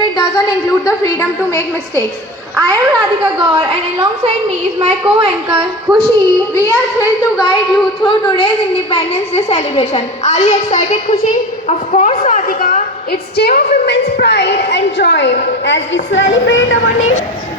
it doesn't include the freedom to make mistakes. I am Radhika Gaur and alongside me is my co-anchor Khushi. We are thrilled to guide you through today's Independence Day celebration. Are you excited, Khushi? Of course, Radhika. It's day of immense pride and joy as we celebrate our nation.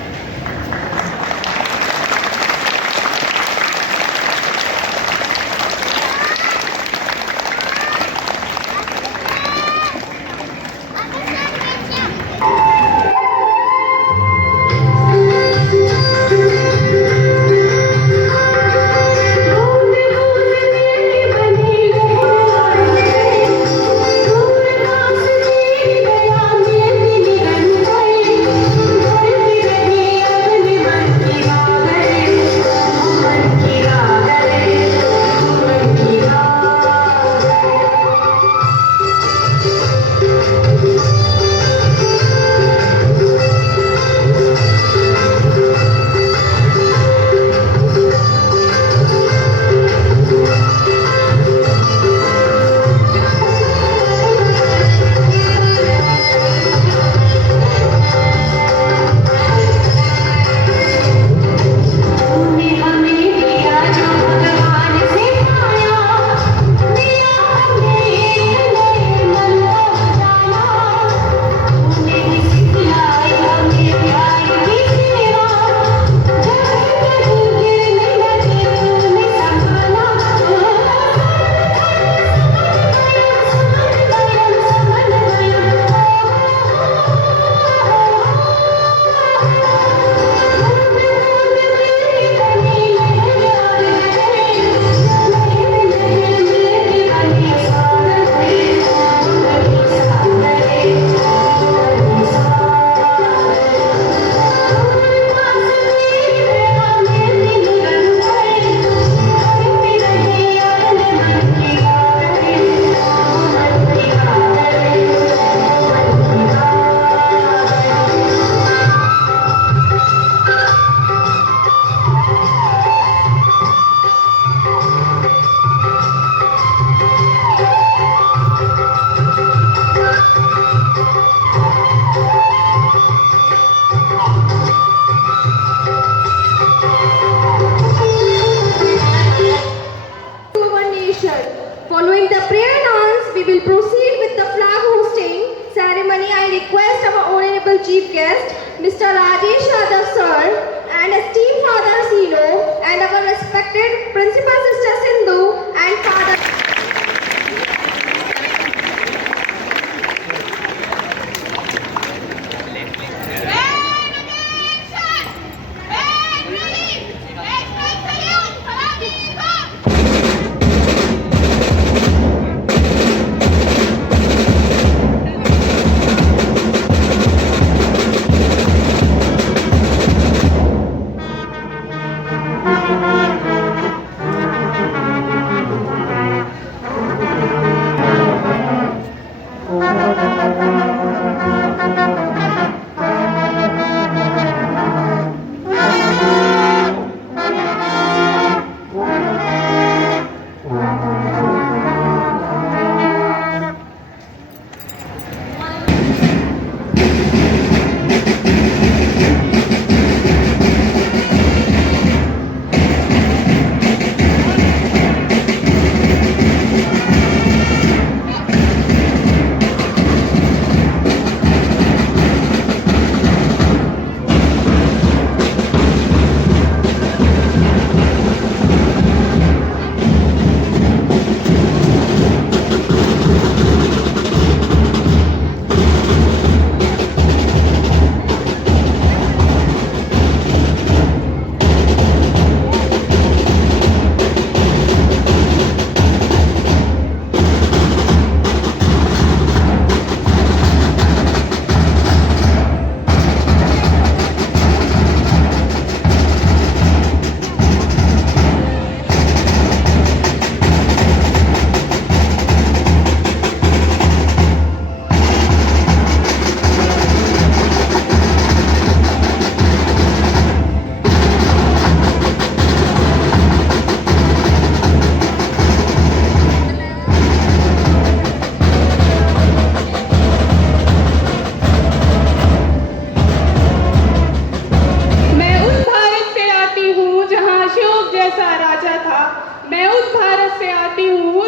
Following the prayer dance, we will proceed with the flag hosting ceremony. I request our honorable chief guest, Mr. Rajesh Yadav sir, and esteemed Father Sino, and our respected Principal Sister Sindhu and Father.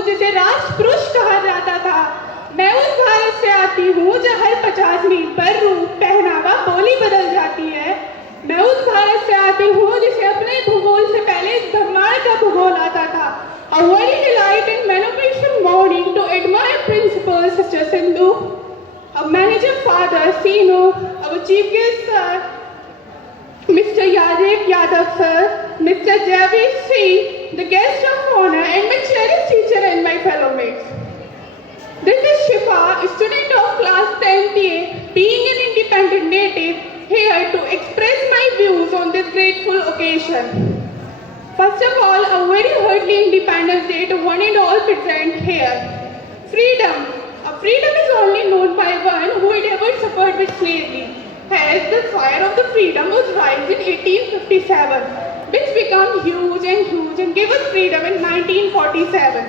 जिसे राष्ट्र पुरुष कहा जाता था। मैं उस भारत से आती हूँ जहाँ हर 50 मील पर रूप, पहनावा, बोली बदल जाती है। मैं उस भारत से आती हूँ जिसे अपने भूगोल से पहले इस ब्रह्मांड का भूगोल आता था। A very delight in magnificent morning to admire principal Sister Sindhu, our manager father Sino, our chief guest sir, Mr. Yadev Yadav sir, Mr. Javeed Singh, the guest of honor, and my cherished teacher and my fellow mates. This is Shifa, a student of class 10th, being an independent native, here to express my views on this grateful occasion. First of all, a very hearty Independence Day to one and all present here. Freedom. Freedom is only known by one who had ever suffered with slavery. As the fire of the freedom was raised in 1857, which became huge and gave us freedom in 1947.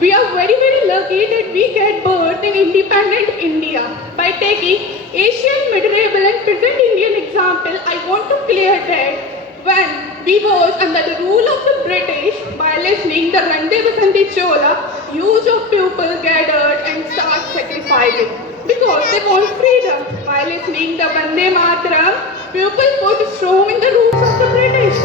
We are very lucky that we get birth in independent India. By taking Asian, medieval and present Indian example, I want to clear that when we was under the rule of the British, by listening the Rande Vasanti Chola, huge of people gathered and start sacrificing because they want freedom. By listening the Vande Mataram, people put stone in the roots of the British.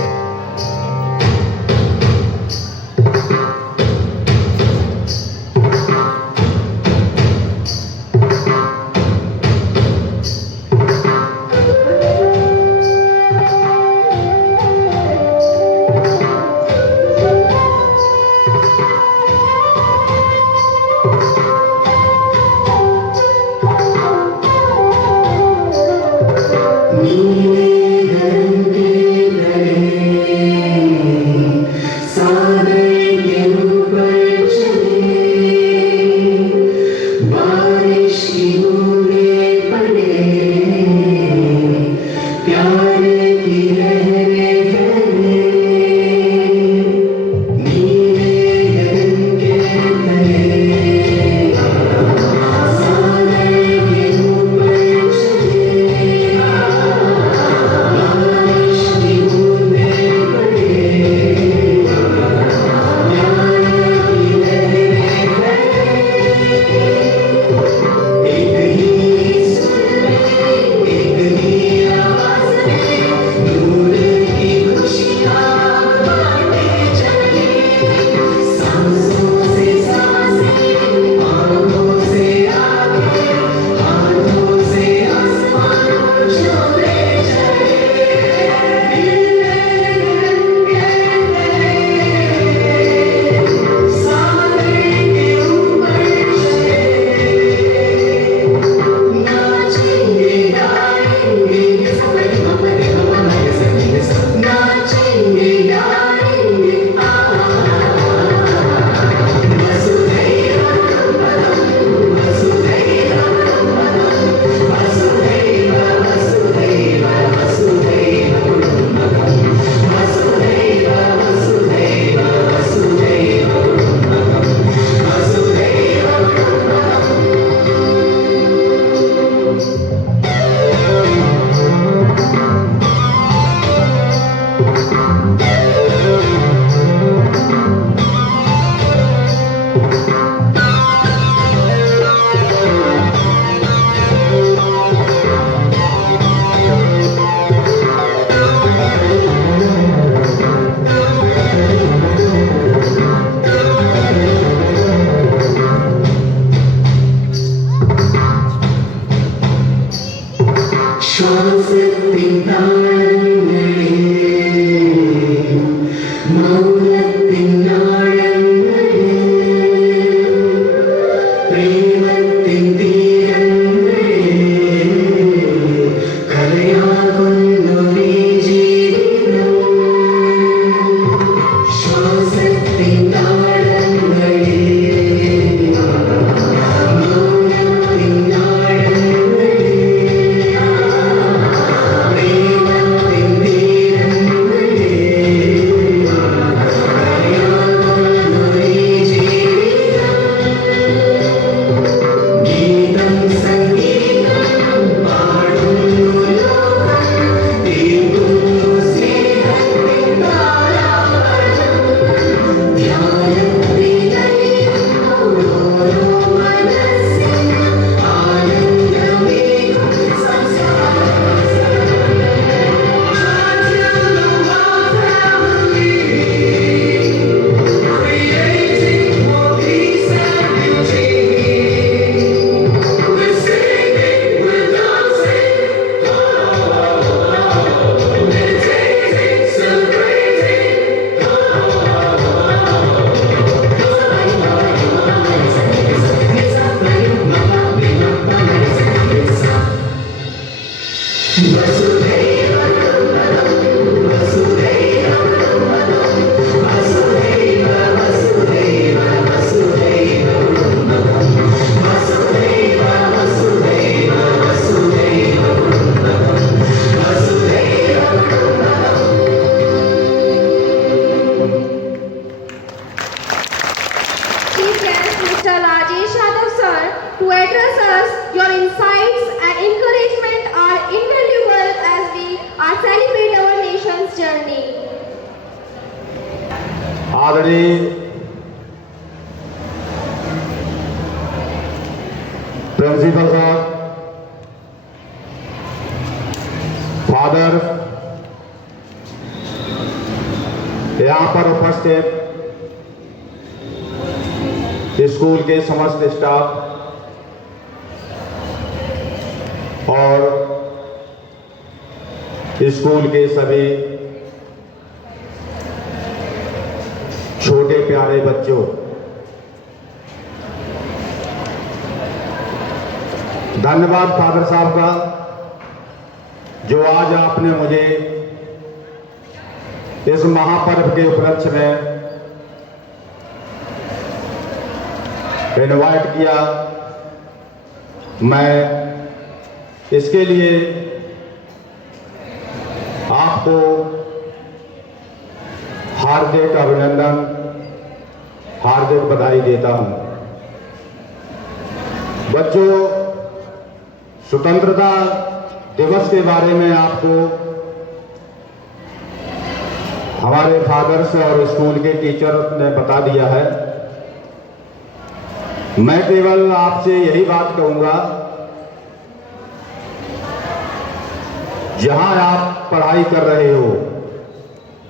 Mr. Rajesh Yadav sir to address us. Your insights and encouragement are invaluable as we are celebrate our nation's journey. आदरणीय प्रिंसिपल साहब, फादर, यहाँ पर उपस्थित स्कूल के समस्त स्टाफ और स्कूल के सभी छोटे प्यारे बच्चों, धन्यवाद फादर साहब का जो आज आपने मुझे इस महापर्व के उपलक्ष्य में इनवाइट किया। मैं इसके लिए आपको हार्दिक अभिनंदन, हार्दिक बधाई देता हूं। बच्चों, स्वतंत्रता दिवस के बारे में आपको हमारे फादर्स और स्कूल के टीचर ने बता दिया है। मैं केवल आपसे यही बात कहूंगा, जहां आप पढ़ाई कर रहे हो,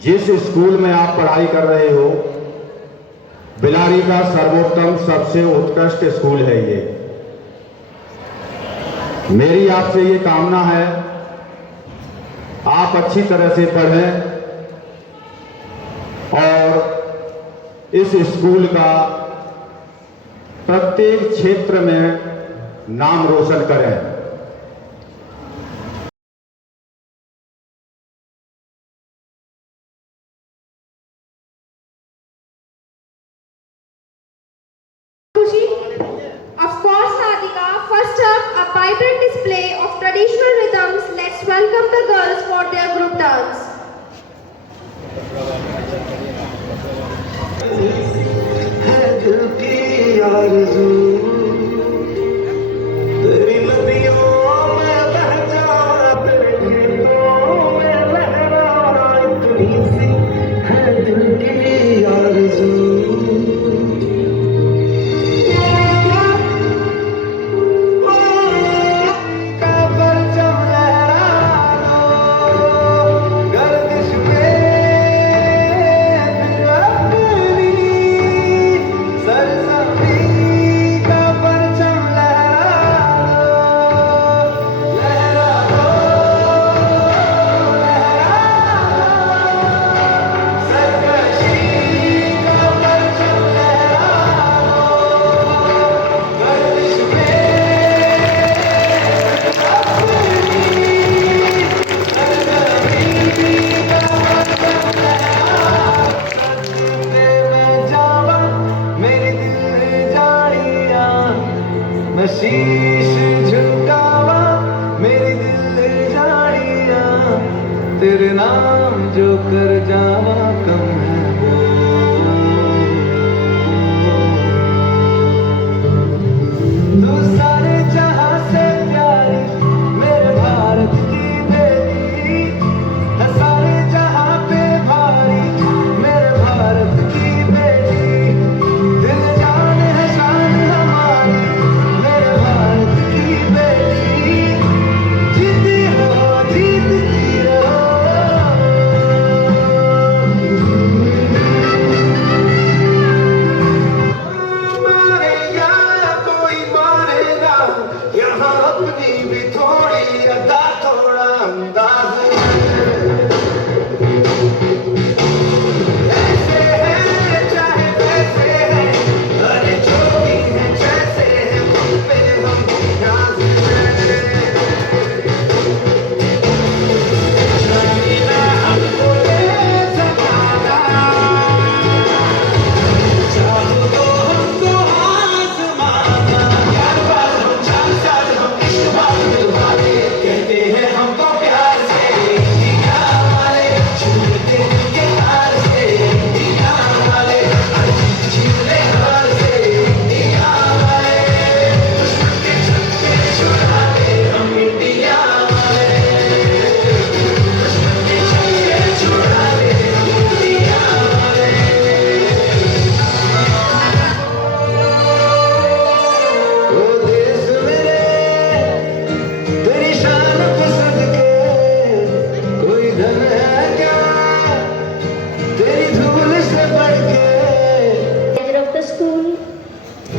जिस स्कूल में आप पढ़ाई कर रहे हो, बिलारी का सर्वोत्तम सबसे उत्कृष्ट स्कूल है ये। मेरी आपसे ये कामना है, आप अच्छी तरह से पढ़ें और इस स्कूल का प्रत्येक क्षेत्र में नाम रोशन करें। Of course, Radhika. First up, a vibrant display of traditional rhythms. Let's welcome the girls for their group dance. शीश झुकावा मेरी दिल जानिया, तेरे नाम जो कर जावा कम है वो। तू सारे जहां से प्यारी मेरे भारत की बेटी है, सारे जहां पे भारी मेरे भारत की बेटी। दिल जान है शान हमारी मेरे भारत की बेटी। जीती हो जीतती रहो,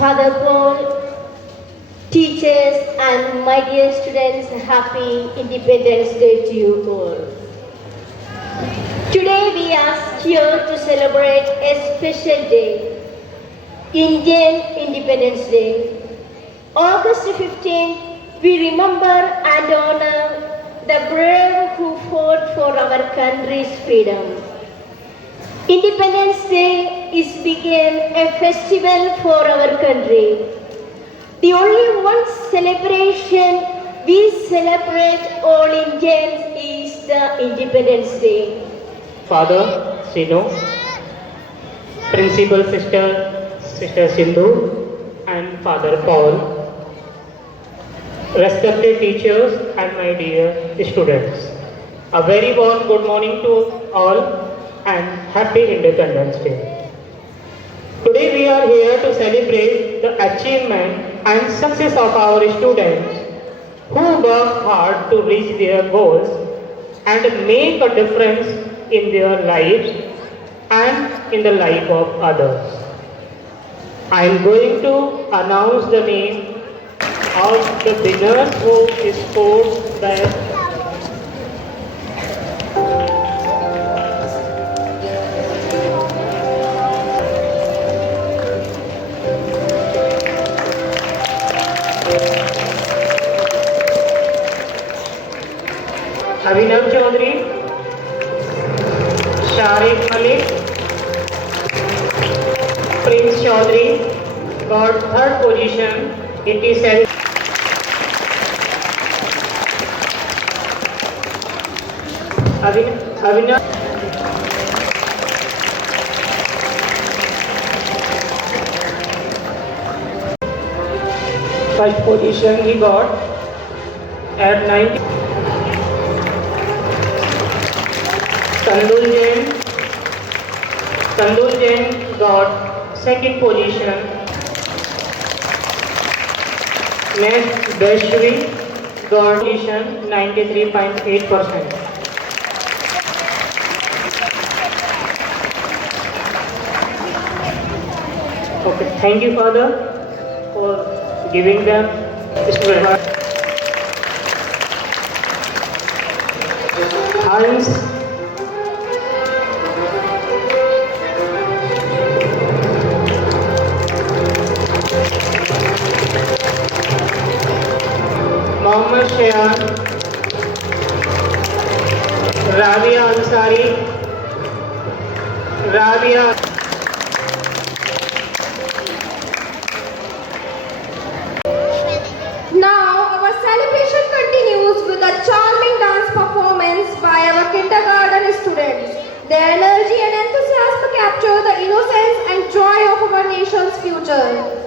Father Paul, teachers and my dear students, happy Independence Day to you all. Today we are here to celebrate a special day, Indian Independence Day. August 15th, we remember and honor the brave who fought for our country's freedom. Independence Day is became a festival for our country. The only one celebration we celebrate all Indians is the Independence Day. Father Sino, Principal Sister Sindhu, and Father Paul, respected teachers and my dear students. A very warm good morning to all and happy Independence Day. Today we are here to celebrate the achievement and success of our students who work hard to reach their goals and make a difference in their lives and in the life of others. I am going to announce the name of the winner who scored best. Abhinav Chaudhary, Sharik Malik, Prince Chaudhary got third position, 87. Abhinav first position he got at 90. Sandul Jain got second position. Next, Vaishvi got position 93.8%. Okay, thank you, Father, for giving them this reward. Hans Mohammad Shayan, Rabia Ansari, Rabia. Now, our celebration continues with a charming dance performance by our kindergarten students. Their energy and enthusiasm capture the innocence and joy of our nation's future.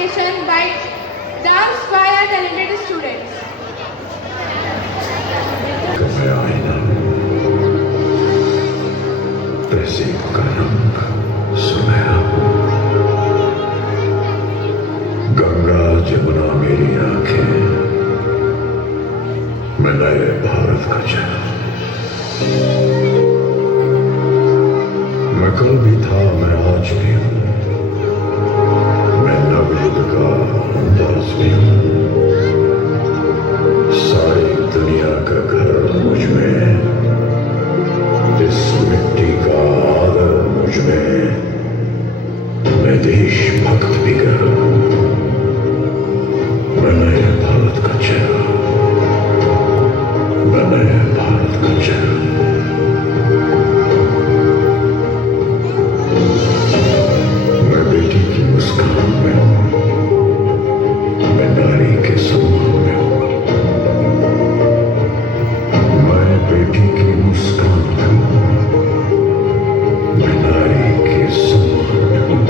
nation by dance by our talented students. मैं आईना तहजीब का रंग सुनहरा, गंगा जमुना मेरी आंखें, मैं नए भारत का चेहरा। मैं कल भी था, मैं आज भी हूँ, मैं नवयुग का अंदाज भी हूँ। सारी दुनिया का घर मुझ में, इस मिट्टी का आदर मुझ में, मैं देशभक्त भी कर रहा हूं। मैं नए भारत का चेहरा, मैं नए भारत का चेहरा। मैं बेटी की मुस्कान में हूं, मैं नारी के सम्मान में हूं। मैं बेटी की मुस्कान में हूं, मैं नारी के सम्मान में हूं।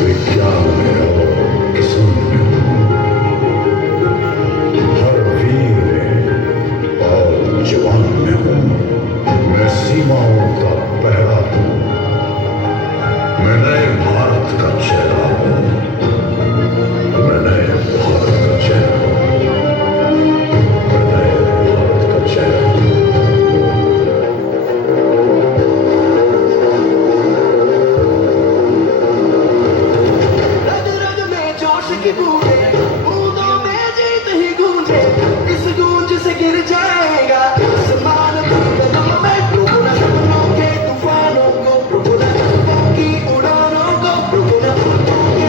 विज्ञान में और किसान में हूं, हर वीर में और जवान में हूं। मैं सीमाओं का पहरा हूं, मैं नए भारत का चेहरा हूं, मैं नए भारत का चेहरा हूं, मैं नए भारत का चेहरा हूं। रग रग में जोश की बूंदे, बूंदों में जीत ही गूंजे। इस गूंज से गिर जाएगा आसमान भी कदम में डूबना। सपनों के तूफानों को रुकना, ख्वाबों की उड़ानों को रुकना।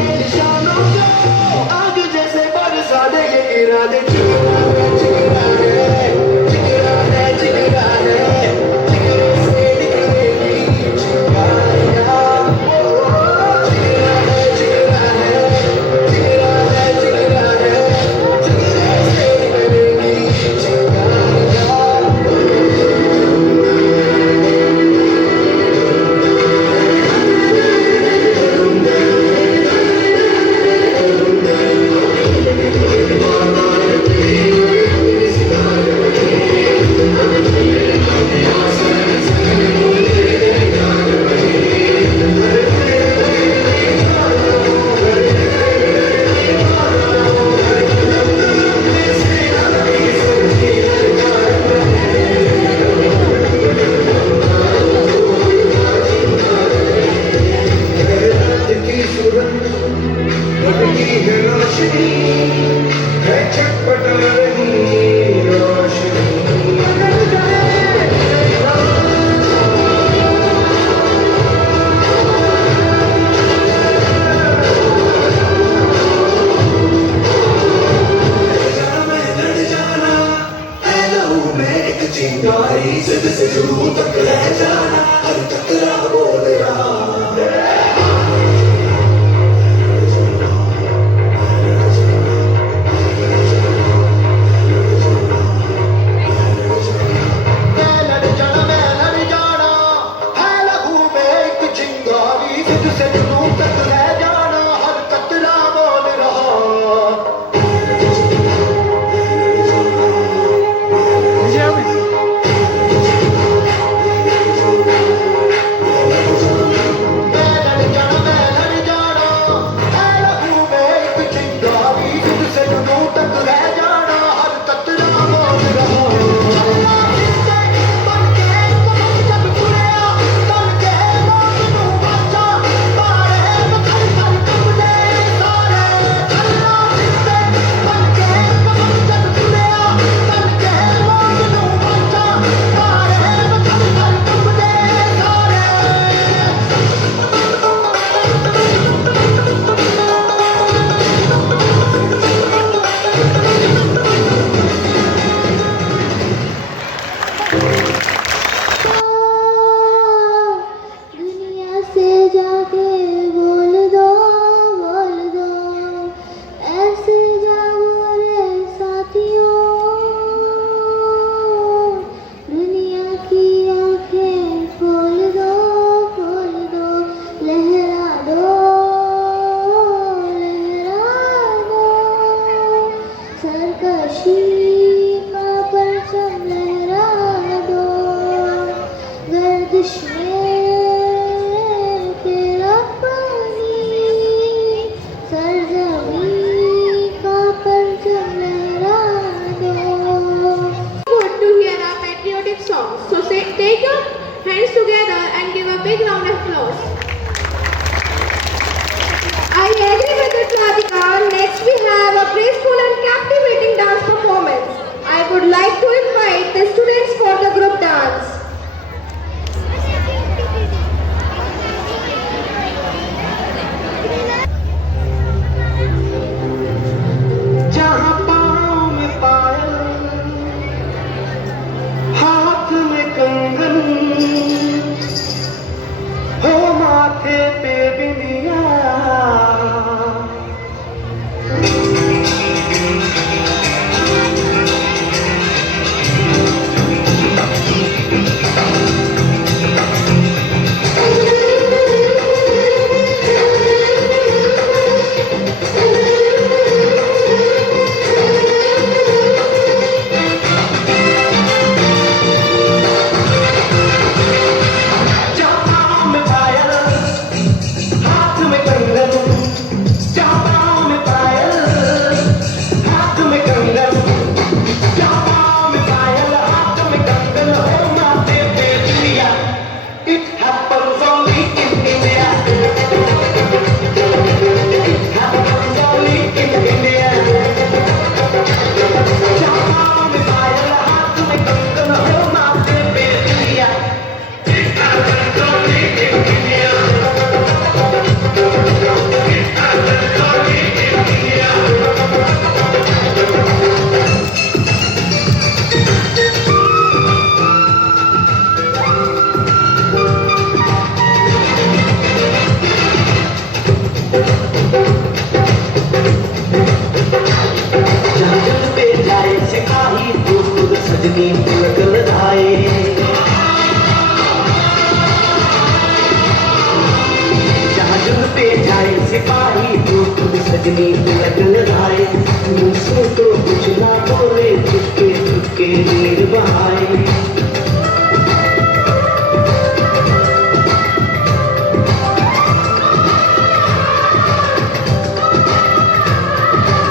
सिपाही तो खुद सजनी तिलक लगाए, मुझसे तो कुछ ना बोले, चुपके चुपके नीर बहाए।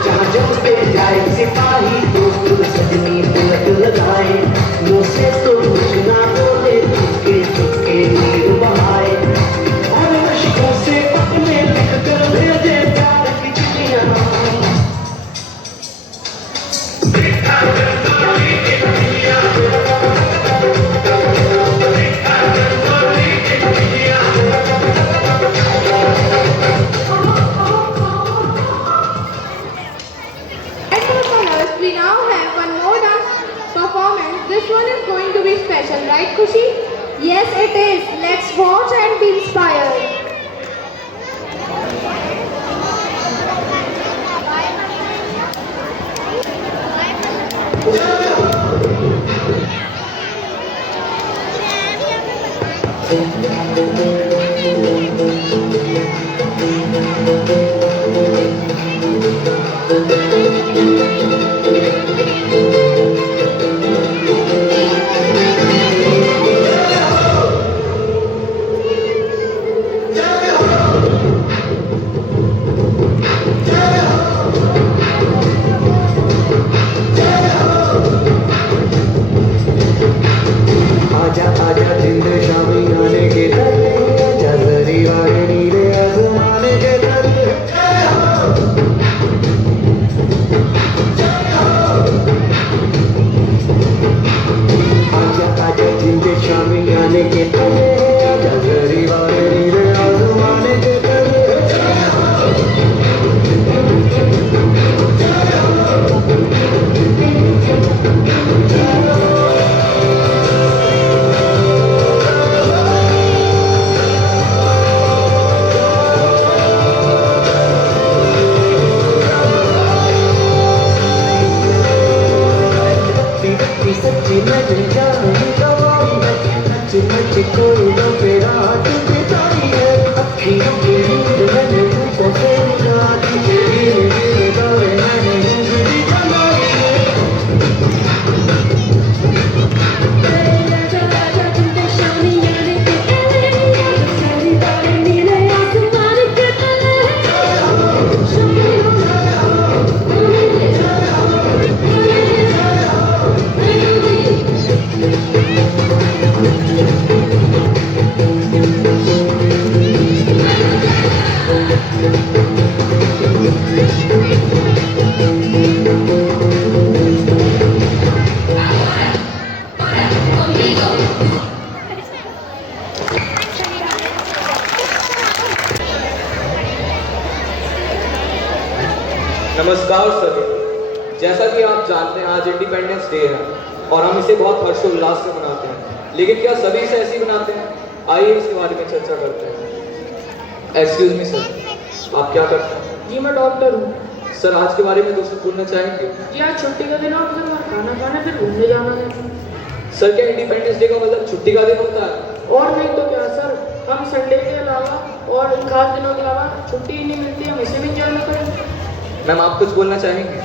जहाँ जब पे जाए सिपाही तो खुद सजनी तिलक लगाए, मुझसे तो कुछ ना बोले, चुपके चुपके नीर बहाए। और अश्कों से अपने लिख कर भेजे प्यार की चिट्ठियाँ। We now have one more dance performance. This one is going to be special, right, Khushi? Yes, it is. Let's watch and be inspired. आजा आजा जिंद शामी आने के तले, आजा जरी वाले नीले आसमाने के तले। आजा आजा जिंद शामी आने के तले, आजा जरी वाले नीले आसमाने के तले। सच्ची नजर जाने दवाई है, नच नच कोई न तेरा हाथ बिताई है। अखियों की नींद मैंने तुझको से निकाली, धीरे धीरे दौड़े मैंने उंगली जलाई है। नमस्कार सभी। जैसा कि आप जानते हैं आज इंडिपेंडेंस डे है और हम इसे बहुत हर्षोल्लास से मनाते हैं, लेकिन क्या सभी इसे ऐसे ही मनाते हैं? आइए इसके बारे में चर्चा करते हैं। एक्सक्यूज मी सर, आप क्या करते हैं? जी मैं डॉक्टर हूँ। सर आज के बारे में दोस्तों बोलना चाहेंगे? जी आज छुट्टी का दिन है, और फिर खाना खाना फिर घूमने जाना है। सर क्या इंडिपेंडेंस डे का मतलब छुट्टी का दिन होता है? और नहीं तो क्या सर, हम संडे के अलावा और इन खास दिनों के अलावा छुट्टी ही नहीं मिलती, हम इसे भी एंजॉय ना करें। मैम आप कुछ बोलना चाहेंगे?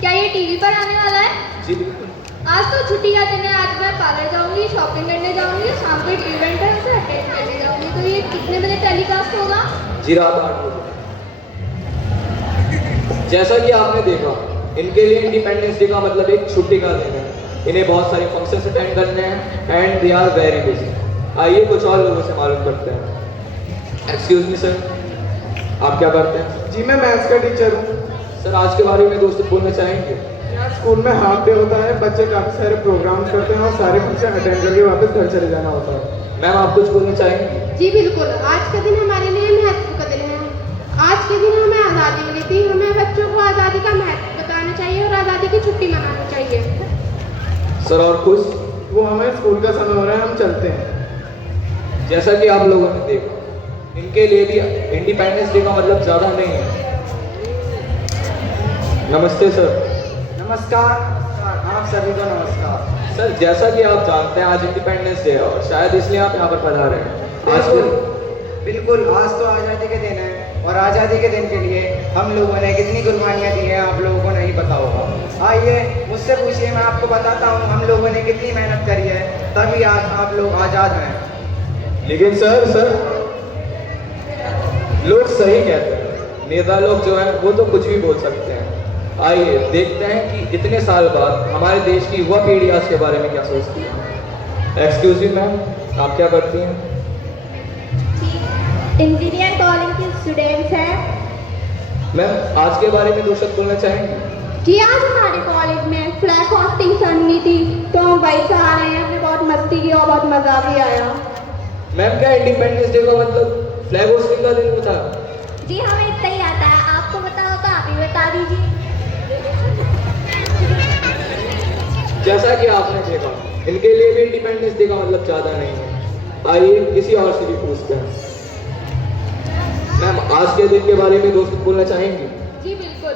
क्या ये टीवी पर आने वाला है? जी बिल्कुल। आज तो छुट्टी का दिन है, आज मैं पार्लर जाऊंगी, शॉपिंग करने जाऊंगी, शाम को एक इवेंट है उसे अटेंड करने जाऊंगी। तो ये कितने बजे टेलीकास्ट होगा? जी रात 8 बजे। जैसा कि आपने देखा, इनके लिए इंडिपेंडेंस डे का मतलब एक छुट्टी का दिन है। इन्हें बहुत सारे फंक्शंस अटेंड करने हैं and they are very busy. आइए कुछ और लोगों से मालूम करते हैं। एक्सक्यूज मी सर, आप क्या करते हैं? जी मैं मैथ्स का टीचर हूँ। सर आज के बारे में दोस्तों बोलना चाहेंगे? यहाँ स्कूल में हाफ डे होता है, बच्चे काफ़ी सारे प्रोग्राम्स करते हैं और सारे फंक्शन अटेंड करके वापस घर चले जाना होता है। मैम आप कुछ बोलना चाहेंगे? जी बिल्कुल, आज का दिन हमारे लिए महत्व का दिन है। आज के दिन हमें आज़ादी मिली थी, हमें बच्चों को आज़ादी का महत्व बताना चाहिए और आज़ादी की छुट्टी मनानी चाहिए। सर और खुश? वो हमें स्कूल का समय हो रहा है, हम चलते हैं। जैसा कि आप लोगों ने देखा, इनके लिए भी इंडिपेंडेंस डे का मतलब ज़्यादा नहीं है। नमस्ते सर। नमस्कार। आप सभी को नमस्कार। सर जैसा कि आप जानते हैं आज इंडिपेंडेंस डे है और शायद इसलिए आप यहाँ पर पधारे हैं। बिल्कुल, आज तो आज़ादी के दिन है और आज़ादी के दिन के लिए हम लोगों ने कितनी कुर्बानियाँ दी हैं आप लोगों को नहीं पता होगा। आइए मुझसे पूछिए, मैं आपको बताता हूँ हम लोगों ने कितनी मेहनत करी है, तभी आज आप लोग आज़ाद हैं। लेकिन सर लोग सही कहते हैं, नेता लोग जो हैं वो तो कुछ भी बोल सकते हैं। आइए देखते हैं कि इतने साल बाद हमारे देश की युवा पीढ़ी आज के बारे में क्या सोचती है। एक्सक्यूज मी मैम, आप क्या करती हैं? इंजीनियर कॉलेज के स्टूडेंट्स हैं मैम आज के बारे में 2 शब्द बोलना चाहेंगे? कि आज हमारे कॉलेज में फ्लैग होस्टिंग करनी थी तो हम भाई से आ रहे हैं, हमने बहुत मस्ती की और बहुत मज़ा भी आया। मैम क्या इंडिपेंडेंस डे का मतलब फ्लैग होस्टिंग का दिन था? जी हमें इतना ही आता है, आपको पता हो तो आप ही बता दीजिए। जैसा कि आपने देखा इनके लिए भी इंडिपेंडेंस डे का मतलब ज़्यादा नहीं है। आइए किसी और से भी पूछते हैं। मैम आज के दिन के बारे में 2 शब्द बोलना चाहेंगे? जी बिल्कुल,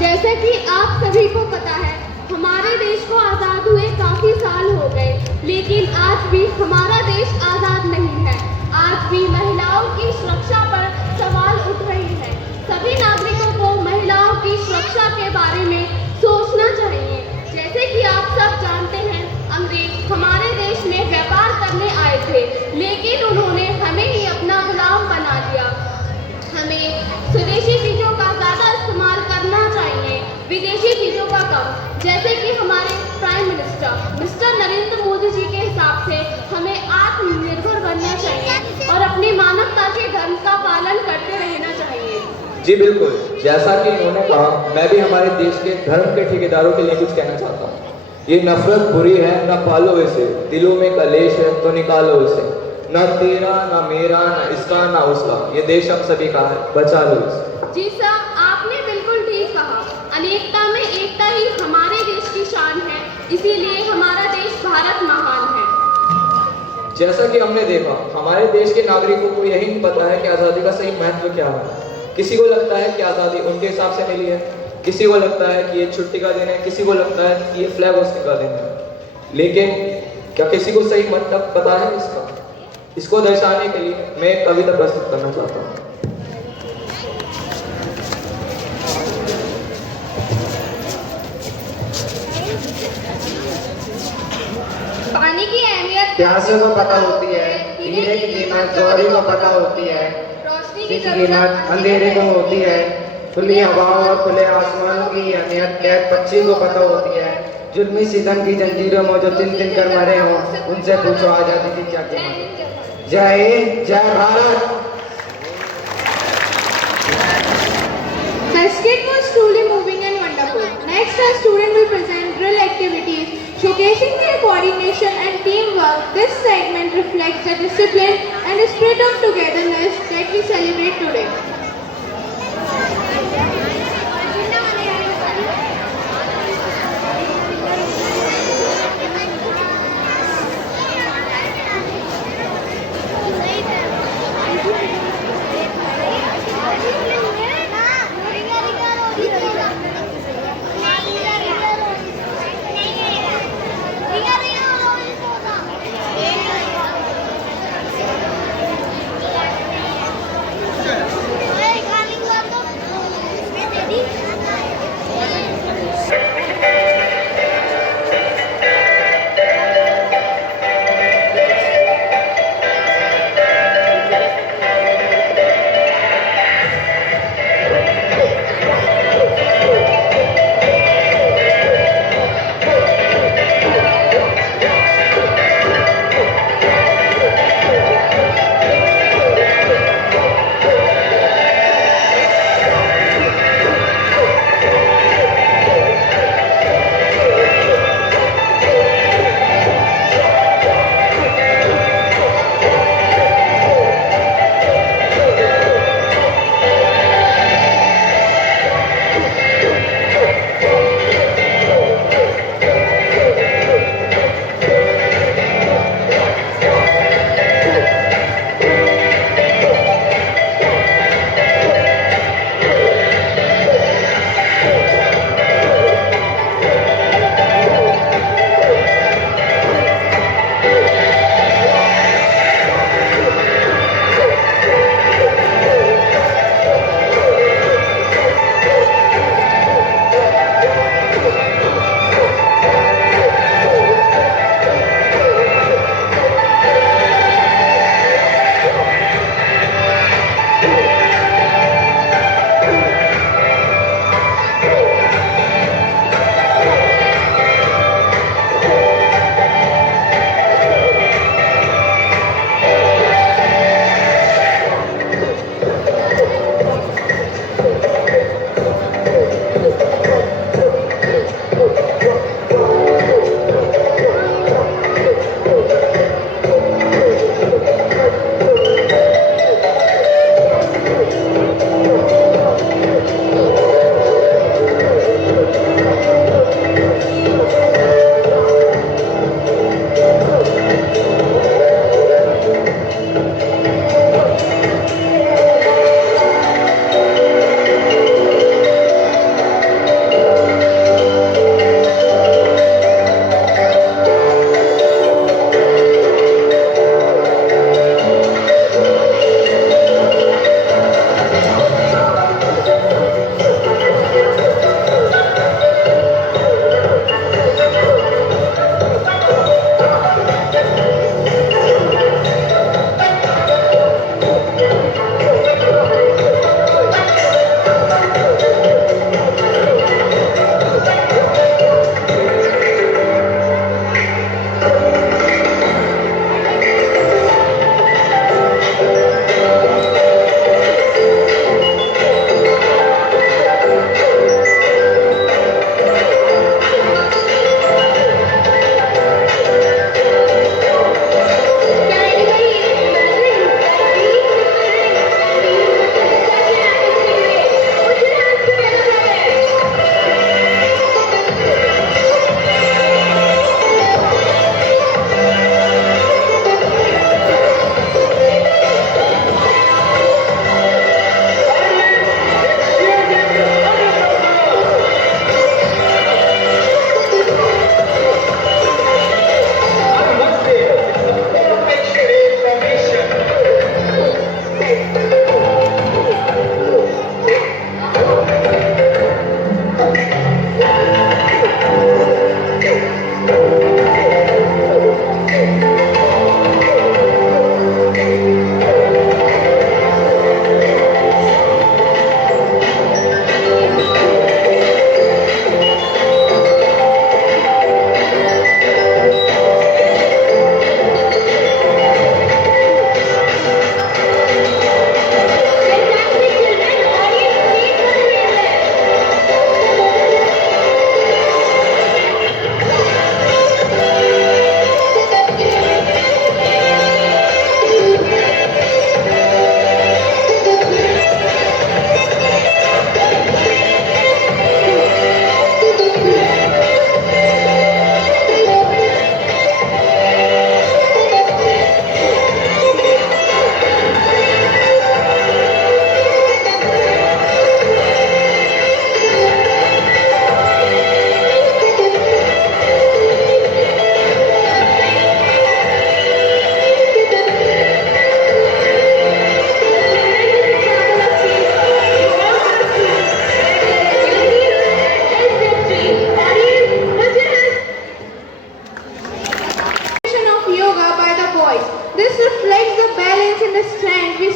जैसे कि आप सभी को पता है हमारे देश को आज़ाद हुए काफ़ी साल हो गए, लेकिन आज भी हमारा देश आज़ाद नहीं है। आज भी महिलाओं की सुरक्षा पर सवाल उठ रही है। सभी नागरिकों को महिलाओं की सुरक्षा के बारे में सोचना चाहिए। जैसे कि आप सब जानते हैं अंग्रेज हमारे देश में व्यापार करने आए थे, लेकिन उन्होंने हमें ही अपना गुलाम बना लिया। हमें स्वदेशी चीज़ों का ज़्यादा इस्तेमाल करना चाहिए, विदेशी चीज़ों का कम। जैसे कि हमारे prime minister mister Narendra Modi ji के हिसाब से हमें आत्मनिर्भर बनना चाहिए और अपनी मानवता के धर्म का पालन करते रहना चाहिए। जी बिल्कुल, जैसा कि इन्होंने कहा मैं भी हमारे देश के धर्म के ठेकेदारों के लिए कुछ कहना चाहता हूँ। ये नफरत बुरी है, न पालो इसे, दिलों में कलेश है तो निकालो इसे। न तेरा न मेरा न इसका न उसका, ये देश हम सभी का है, बचा लो इसे। जी सर, आपने बिल्कुल ठीक कहा। अनेकता में एकता ही हमारे देश की शान है, इसीलिए हमारा देश भारत महान है। जैसा कि हमने देखा हमारे देश के नागरिकों को यही नहीं पता है कि आज़ादी का सही महत्व क्या है। किसी को लगता है कि आज़ादी उनके हिसाब से मिली है, किसी को लगता है कि ये छुट्टी का दिन है, किसी को लगता है कि ये फ्लैग होस्टिंग का दिन है। लेकिन क्या किसी को सही मतलब पता है इसका? इसको दर्शाने के लिए मैं एक कविता प्रस्तुत करना चाहता हूँ। पानी की अहमियत प्यासे को पता होती है, हीरे की कीमत जौहरी को पता होती है, रोशनी की कीमत अंधेरे को होती है, खुली हवाओं और खुले आसमानों की अहमियत कैद पक्षी को पता होती है। जुल्मी सितम की जंजीरों में जो 3 कर मरे हों उनसे पूछो आज़ादी की क्या कीमत। जय हिंद, जय Bharat. The skit was truly moving and wonderful. Next, our student will present drill activities showcasing their coordination and teamwork. This segment reflects the discipline and the spirit of togetherness that we celebrate today.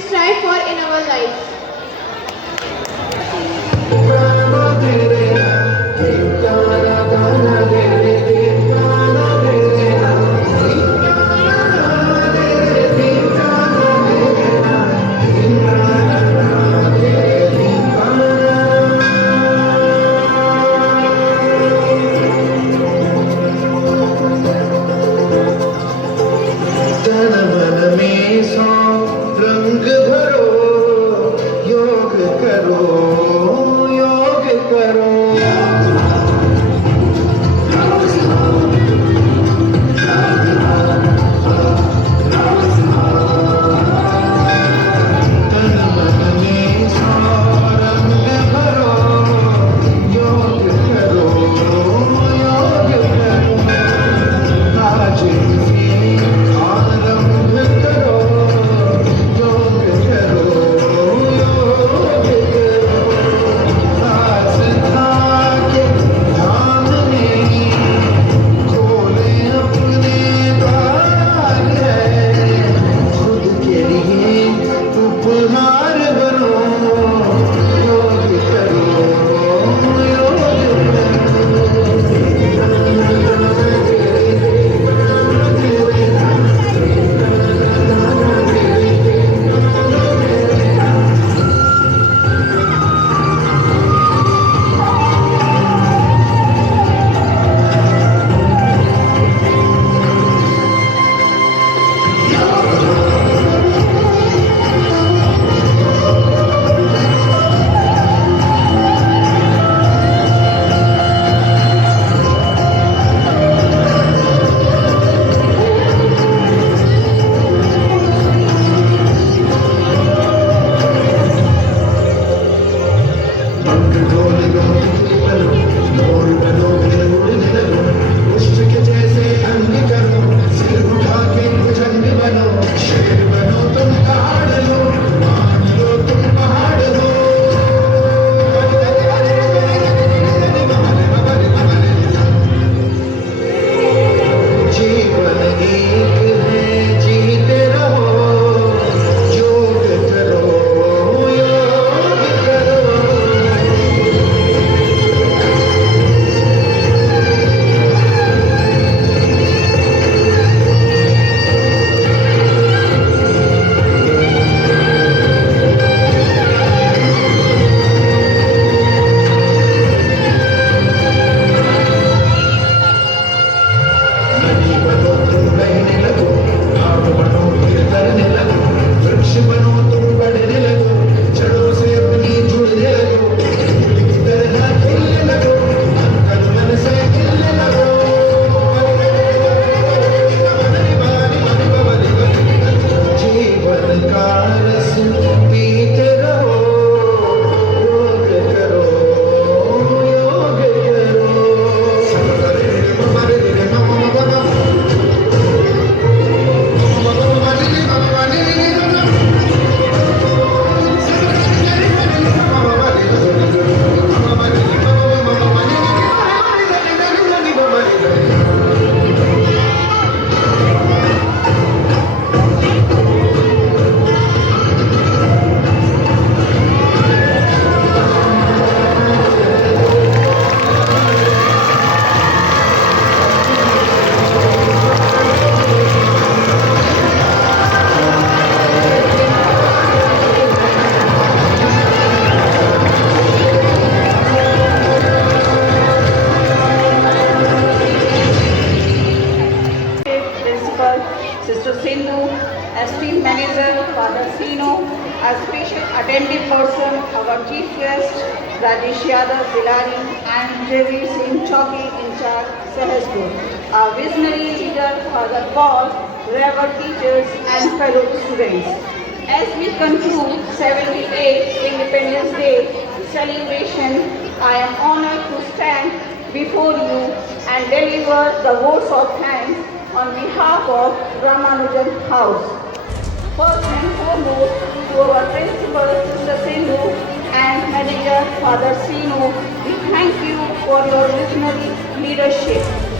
strive for in our life. तन मन में सौ रंग भरो, योग करो, योग करो। तन मन में सौ रंग भरो, योग करो, योग करो। आज से आरंभ करो, योग करो, योग करो। आस्था के ध्यान में खोले अपने द्वार है, खुद के लिए उपहार बनो, योग करो, योग जीवन एक है, जीते रहो, योग करो, योग करो। नदी बनो तुम बहने लगो, नाव बनो फिर तरने लगो, वृक्ष बनो तुम बढ़ने लगो, जड़ों से अपनी जुड़ने लगो, फूल की तरह खिलने लगो, तन मन से खिलने लगो। जीवन का रस पीते रहो, योग करो, योग करो। Principal, Sister Sindhu, esteemed manager, Father Sino, as special attentive person, our chief guest, Rajesh Yadav Dilani, and Javi Singh Chowki in charge, Sahajpur. Our visionary leader, Father Paul, revered teachers and fellow students. As we conclude 78th Independence Day celebration, I am honored to stand before you and deliver the votes of thanks on behalf of Ramanujan House. First and foremost, to our principal, Sister Sindhu, and manager, Father Sino, we thank you for your visionary leadership.